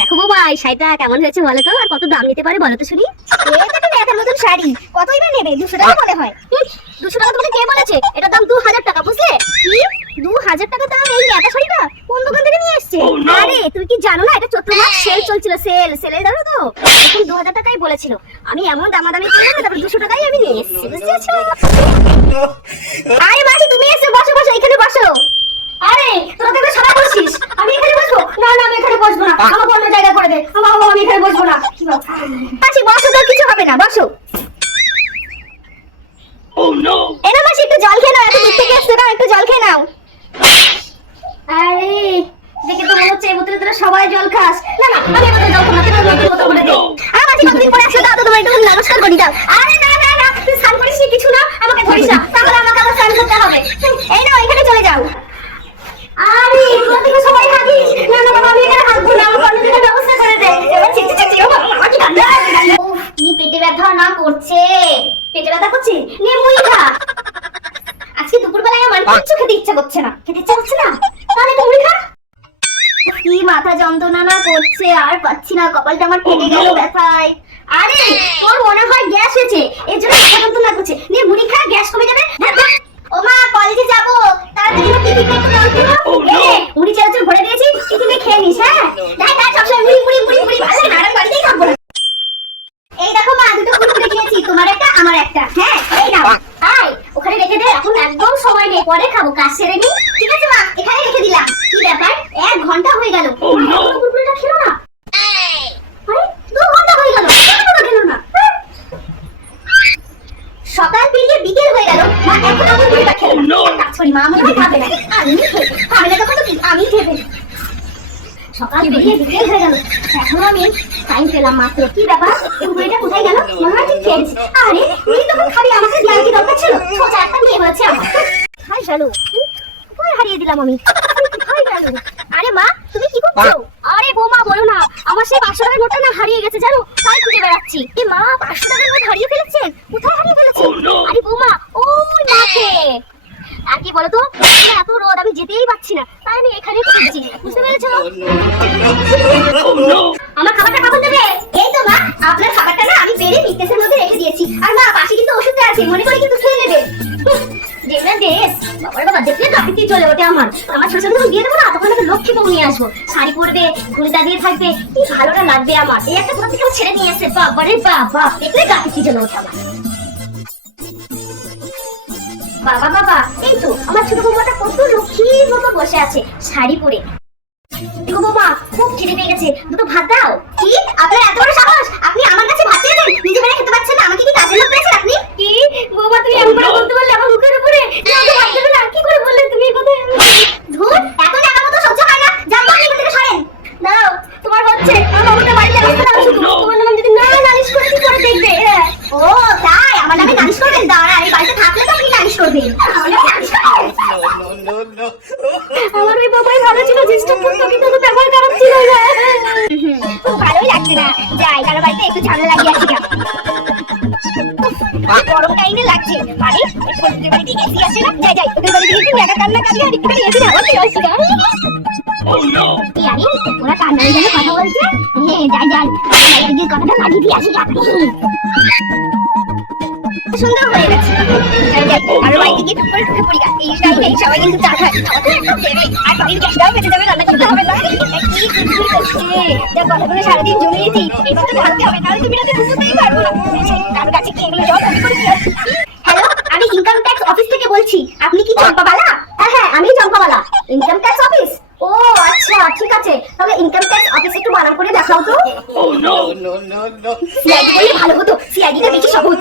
দেখো বাবা এই শাড়িটা কেমন হয়েছে বলো তো, আর কত দাম নিতে পারে বলো তো শুনি। এটা তো এত নতুন শাড়ি, কতই বা নেবে? 200 টাকা মনে হয়। 200 টাকা তোমাকে কে বলেছে? এটার দাম 2000 টাকা, বুঝলে? কি 2000 টাকা দাম এই নেতা শাড়িটা? কোন দোকান থেকে নিয়ে এসেছে? আরে তুমি কি জানো না, এটা চৈত্র মাস সেল চলছিল, সেলে জানো তো, এখন 2000 টাকাই বলেছিল। আমি এমন দামাদামি করলাম, তারপর 200 টাকাই আমি নিয়ে এসেছি, বুঝতে পারছো? আরে মাসি তুমি এসে বসো বসো, এখানে বসো। আরে তোরা তো সবাই বসছিস, আমি এখানে বসবো না? না আমি এখানে বসবো না, আমাকে অন্য জায়গা করে দে। আমি এখানে বসবো না। মাসি বসো তো, কিছু হবে না, বসো। এনা মাসি একটু জল খেয়ে নাও, এত দূর থেকে এসছো না, একটু জল খেয়ে নাও। আরে দেখে তো মনে হচ্ছে এই বোতলে তোরা সবাই জল খাস। না না আমি বোতলে জল খাবো না, তুমি নতুন বোতল করে দে। আর মাসি কতদিন পরে আসছো, দাও তো তোমার একটু নমস্কার করে দাও। আরে না না না তুই স্নান করিস নি কিছু না, আমাকে ধরিস না, তাহলে আমাকে আবার স্নান করতে হবে। এই নাও এখানে চলে যাও। আরে তোরা থেকে সবাই হাগিস। না না বাবা আমি এখানে হাগবো না, আমার অন্য জায়গায় ব্যবস্থা করে দে। এবার চিচি চিচি ও বাবা কি কান্না। উফ কি পেটে ব্যথা না করছে, পেটে ব্যথা করছে, নে মুড়ি খা। আজকে দুপুরবেলায় আমার কিচ্ছু খেতে ইচ্ছা করছে না, তাহলে একটু মুড়ি খা। কি মাথা যন্ত্রণা না করছে, আর পাচ্ছি না, কপালটা আমার ফেটে গেল ব্যথায়। আরে তোর মনে হয় গ্যাস হয়েছে, এর জন্য মাথা যন্ত্রণা করছে। নে মুড়ি খা, গ্যাস কমে যাবে। ও মা কলেজে যাবো, তাড়াতাড়ি টিফিনটা একটু দাও তো। মুড়ি চানাচুর ভরে দিয়েছি, টিফিনে খেয়ে নিস। হ্যাঁ দেখ সবসময় মুড়ি মুড়ি মুড়ি মুড়ি ভালো না, আর বাড়িতেই খাবো না। এই দেখো মা দুটো কুরকুরে কিনেছি, তোমার একটা আমার একটা। হ্যাঁ এই নাও, আয় ওখানে রেখে দে, এখন একদম সময় নেই, পরে খাবো, কাজ সেরে নি। ঠিক আছে মা, এখানে রেখে দিলাম। কি ব্যাপার 1 ঘন্টা হয়ে গেল কুরকুরেটা খেলো না? আরে 2 ঘন্টা হয়ে গেল, কেন খেলো না? সকাল পেরিয়ে বিকেল হয়ে গেল, মা এখনো কুরকুরেটা খেলো না। কাজ করি মা, মনে হয় খাবে না। খাবে না তখন তো আমি খেয়ে ফেলি। সকাল পেরিয়ে বিকেল হয়ে গেল, এখনো আমি টাইম পেলাম মাত্র। কি ব্যাপার কুরকুরেটা কোথায় গেল? মনে হয় ঠিক খেয়েছি। আরে তুই তখন খাবি, আমাকে দেওয়ার কি দরকার ছিল? সোজা একটা মেয়ে হয়েছে আমার। হাই গেল, কোথায় হারিয়ে দিলাম আমি? হাই গেল। আরে মা তুমি কি করছো? আরে বৌমা বলো না, আমার সেই 500 টাকার নোটটা না হারিয়ে গেছে জানো, তাই খুঁজে বেড়াচ্ছি। এ মা 500 টাকার নোট হারিয়ে ফেলেছেন? কোথায় হারিয়ে ফেলেছেন? আরে বৌমা ওই মাঠে। আর কি বলতো, এত রোদ আমি যেতেই পাচ্ছি না, তাই আমি এখানে খুঁজছি, বুঝতে পেরেছো? আমার খাবারটা কখন দেবে? এই তো মা আপনার খাবারটা না আমি বেড়ে মিক্সের মধ্যে রেখে দিয়েছি। আর মা পাশে কিন্তু ওষুধ আছে, মনে করে কিন্তু খেয়ে নেবে। যেটা ড্রেস বাবা দেখলে কাপিতে চলে ওঠে আমার ছোট ছোট বিয়ে দেবো না, তখন আমি লক্ষ্মী বউ নিয়ে আসবো, শাড়ি পরবে, ঘুড়িটা দিয়ে থাকবে, কি ভালোটা লাগবে আমার। এই একটা কোথা থেকে ছেড়ে নিয়ে এসে বাবা রে বাবা, দেখলে কাপিতে চলে ওঠে আমার। বাবা বাবা এই তো আমার ছোট বৌমাটা কত লক্ষ্মীর মতো বসে আছে শাড়ি পরে। বৌমা খুব খিদে পেয়ে গেছে, দুটো ভাত দাও। কি আপনার এত বড় সাহস, আপনি আমার কাছে ভাত চেয়েছেন? নিজে বেড়ে খেতে পাচ্ছেন না, আমাকে কি কাজের লোক পেয়েছেন আপনি? কি বৌমা তুমি এমন করে বলতে পারলে আমার মুখের উপরে? আমাকে ভাত দেবে না, কি করে বললে তুমি? কোথায় ধুর, এখন একা মতো সহ্য হয় না, যাও আপনি এখান থেকে সরেন। দাও তোমার হচ্ছে, আমার বাবাটা বাড়িতে আসতে দাও শুধু। তোমার নামে যদি না নালিশ করে কি করে দেখবে? ও তাই আমার নামে নালিশ করবেন? দাঁড়া এই বাড়িতে থাকলে তো আপনি নালিশ করবেন। আমার ওই বাবাই ভালো ছিল, জিনিসটা কিন্তু ব্যবহার খারাপ ছিল। খুব ভালোই লাগছে না, যাই কারো বাড়িতে একটু ঝামেলা লাগিয়ে আসি। গরম টাইমে লাগছে, আরে ওই বাড়িতে এসি আছে না, যাই ওদের বাড়িতে একটু একা কান্না কাঁদি, আর একটু এসি না ওকে আসি না। কি আরে ওরা কান্নার জন্য কথা বলছে? হ্যাঁ যাই গিয়ে কথাটা লাগিয়ে দিয়ে আসি। সুন্দর হয়ে গেছে, যাই কারো বাড়িতে গিয়ে টুক করে ঢুকে পড়ি। এই টাইমে সবাই কিন্তু চা খায়, আমাদের একটু দেবে, আর বাড়ির গ্যাসটাও বেঁচে যাবে, রান্না করতে হবে না। কি খুশি হচ্ছে, যা কথাগুলো সারাদিন জমিয়েছি এবার তো ভাবতে হবে, নাহলে তুমি রাতে ঘুমোতেই পারবো না। কারোর কাছে কি এগুলো সব আমি করে দিয়ে আসি। হ্যালো আমি ইনকাম ট্যাক্স অফিস থেকে বলছি, আপনি কি চম্পাবালা? হ্যাঁ আমি চম্পাবালা, ইনকাম ট্যাক্স অফিস। ও আচ্ছা ঠিক আছে, তাহলে ইনকাম ট্যাক্স অফিস একটু বানান করে দেখাও তো। সিআইডি বললে ভালো হতো, সিআইডিটা বেশি সহজ।